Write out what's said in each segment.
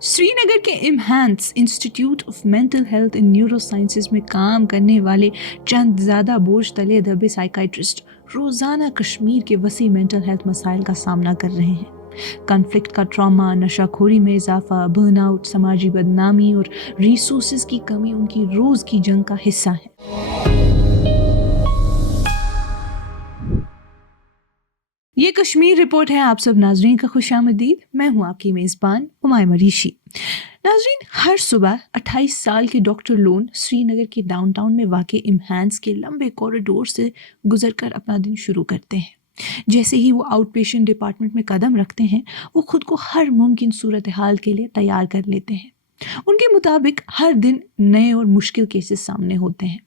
سری نگر کے IMHANS institute of mental health and neuro sciences میں کام کرنے والے چند زیادہ بوجھ تلے دبے سائیکائٹرسٹ روزانہ کشمیر کے وسیع مینٹل ہیلتھ مسائل کا سامنا کر رہے ہیں۔ کنفلکٹ کا ٹراما، نشہ خوری میں اضافہ، برن آؤٹ، سماجی بدنامی اور ریسورسز کی کمی ان کی روز کی جنگ کا حصہ ہے۔ یہ کشمیر رپورٹ ہے۔ آپ سب ناظرین کا خوش آمدید۔ میں ہوں آپ کی میزبان ہمایمہ ریشی۔ ناظرین، ہر صبح 28 سال کے ڈاکٹر لون سری نگر کے ڈاؤن ٹاؤن میں واقع امہانس کے لمبے کوریڈور سے گزر کر اپنا دن شروع کرتے ہیں۔ جیسے ہی وہ آؤٹ پیشنٹ ڈپارٹمنٹ میں قدم رکھتے ہیں، وہ خود کو ہر ممکن صورتحال کے لیے تیار کر لیتے ہیں۔ ان کے مطابق ہر دن نئے اور مشکل کیسز سامنے ہوتے ہیں۔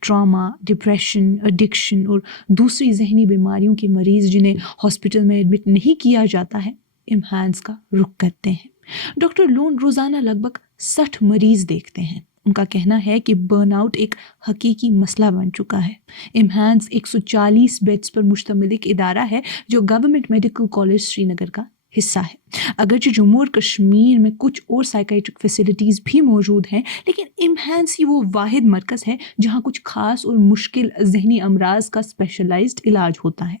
ٹراما، ڈپریشن، ایڈکشن اور دوسری ذہنی بیماریوں کے مریض جنہیں ہاسپٹل میں ایڈمٹ نہیں کیا جاتا ہے، امہانس کا رخ کرتے ہیں۔ ڈاکٹر لون روزانہ لگ بھگ 60 مریض دیکھتے ہیں۔ ان کا کہنا ہے کہ برن آؤٹ ایک حقیقی مسئلہ بن چکا ہے۔ امہانس 140 بیڈز پر مشتمل ایک ادارہ ہے جو گورنمنٹ میڈیکل کالج سری نگر کا حصہ ہے۔ اگرچہ جموں اور کشمیر میں کچھ اور سائیکائٹرک فیسلٹیز بھی موجود ہیں، لیکن امہانس ہی وہ واحد مرکز ہے جہاں کچھ خاص اور مشکل ذہنی امراض کا اسپیشلائزڈ علاج ہوتا ہے۔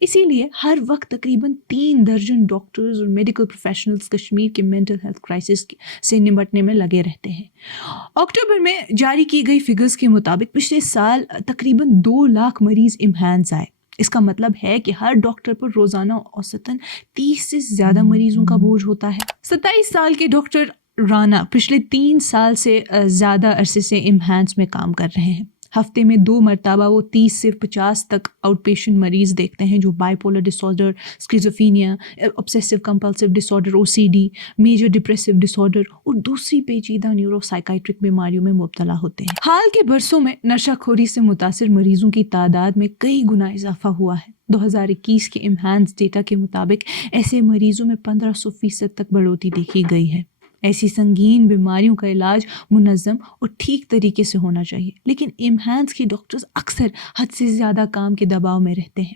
اسی لیے ہر وقت تقریباً 3 درجن ڈاکٹرز اور میڈیکل پروفیشنلز کشمیر کے مینٹل ہیلتھ کرائسس سے نمٹنے میں لگے رہتے ہیں۔ اکتوبر میں جاری کی گئی فگرز کے مطابق پچھلے سال تقریباً 2 لاکھ مریض امہانس آئے۔ اس کا مطلب ہے کہ ہر ڈاکٹر پر روزانہ اوسطاً 30 سے زیادہ مریضوں کا بوجھ ہوتا ہے۔ 27 سال کے ڈاکٹر رانا پچھلے 3 سال سے زیادہ عرصے سے امہانس میں کام کر رہے ہیں۔ ہفتے میں 2 مرتبہ وہ 30 سے 50 تک آؤٹ پیشنٹ مریض دیکھتے ہیں جو bipolar disorder, schizophrenia, obsessive compulsive disorder OCD، major depressive disorder اور دوسری پیچیدہ نیورو سائیکائٹرک بیماریوں میں مبتلا ہوتے ہیں۔ حال کے برسوں میں نشہ خوری سے متاثر مریضوں کی تعداد میں کئی گنا اضافہ ہوا ہے۔ 2021 کے امہانس ڈیٹا کے مطابق ایسے مریضوں میں 1500% تک بڑھوتری دیکھی گئی ہے۔ ایسی سنگین بیماریوں کا علاج منظم اور ٹھیک طریقے سے ہونا چاہیے، لیکن امہانس کے ڈاکٹرز اکثر حد سے زیادہ کام کے دباؤ میں رہتے ہیں۔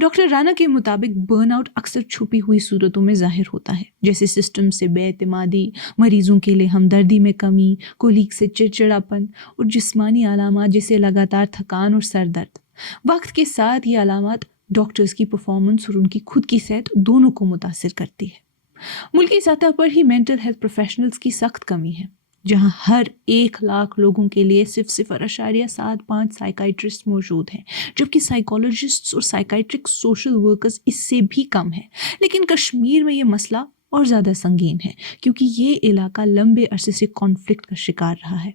ڈاکٹر رانا کے مطابق برن آؤٹ اکثر چھپی ہوئی صورتوں میں ظاہر ہوتا ہے، جیسے سسٹم سے بے اعتمادی، مریضوں کے لیے ہمدردی میں کمی، کولیگ سے چڑچڑاپن اور جسمانی علامات جیسے لگاتار تھکان اور سر درد۔ وقت کے ساتھ یہ علامات ڈاکٹرز کی پرفارمنس اور ان کی خود کی صحت دونوں کو متاثر کرتی ہے۔ ملکی سطح پر ہی مینٹل ہیلتھ پروفیشنلز کی سخت کمی ہے، جہاں ہر 1 لاکھ لوگوں کے لیے صرف 0.75 سائیکائٹرسٹ موجود ہیں، جبکہ سائیکالوجسٹس اور سائیکائٹرک سوشل ورکرز اس سے بھی کم ہیں۔ لیکن کشمیر میں یہ مسئلہ اور زیادہ سنگین ہے کیونکہ یہ علاقہ لمبے عرصے سے کانفلکٹ کا شکار رہا ہے۔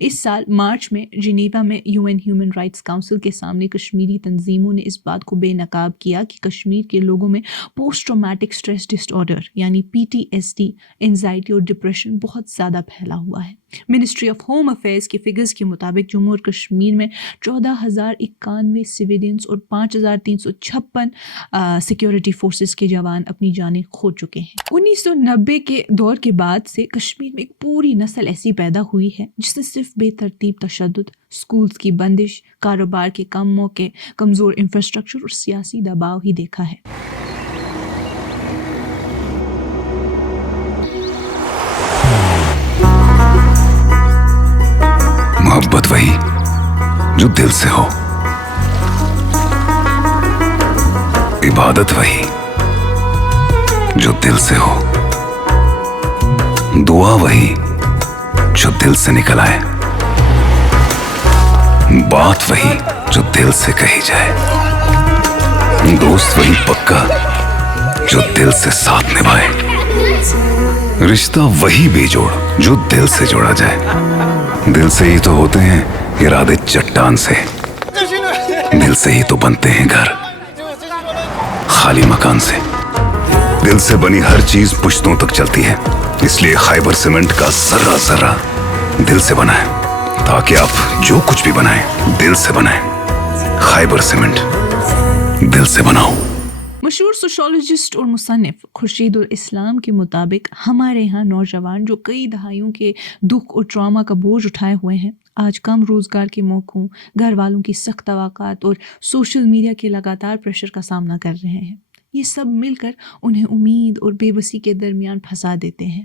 اس سال مارچ میں جنیوا میں UN ہیومن رائٹس کونسل کے سامنے کشمیری تنظیموں نے اس بات کو بے نقاب کیا کہ کشمیر کے لوگوں میں post traumatic stress dis order یعنی PTSD، انزائٹی اور ڈپریشن بہت زیادہ پھیلا ہوا ہے۔ منسٹری آف ہوم افیئرز کے فگرز کے مطابق جموں اور کشمیر میں 14,091 سویلینز اور 5,356 سیکیورٹی فورسز کے جوان اپنی جانیں کھو چکے ہیں۔ 1990 کے دور کے بعد سے کشمیر میں ایک پوری نسل ایسی پیدا ہوئی ہے جس نے صرف بے ترتیب تشدد، سکولز کی بندش، کاروبار کے کم موقع، کمزور انفراسٹرکچر اور سیاسی دباؤ ہی دیکھا ہے۔ محبت وہی جو دل سے ہو، عبادت وہی جو دل سے ہو، دعا وہی جو دل سے نکل آئے، بات وہی جو دل سے کہی جائے، دوست وہی پکا جو دل سے ساتھ نبھائے، رشتہ وہی بے جوڑ جو دل سے جوڑا جائے۔ دل سے ہی تو ہوتے ہیں ارادے چٹان سے، دل سے ہی تو بنتے ہیں گھر خالی مکان سے۔ دل سے بنی ہر چیز پشتوں تک چلتی ہے، اس لیے خیبر سیمنٹ کا ذرہ ذرہ دل سے بنا ہے، تاکہ آپ جو کچھ بھی بنائیں دل سے بنائیں۔ خیبر سیمنٹ، دل سے بناؤ۔ مشہور سوشالوجسٹ اور مصنف خورشید الاسلام کے مطابق ہمارے یہاں نوجوان جو کئی دہائیوں کے دکھ اور ٹراما کا بوجھ اٹھائے ہوئے ہیں، آج کم روزگار کے موقعوں، گھر والوں کی سخت توقعات اور سوشل میڈیا کے لگاتار پریشر کا سامنا کر رہے ہیں۔ یہ سب مل کر انہیں امید اور بے بسی کے درمیان پھنسا دیتے ہیں۔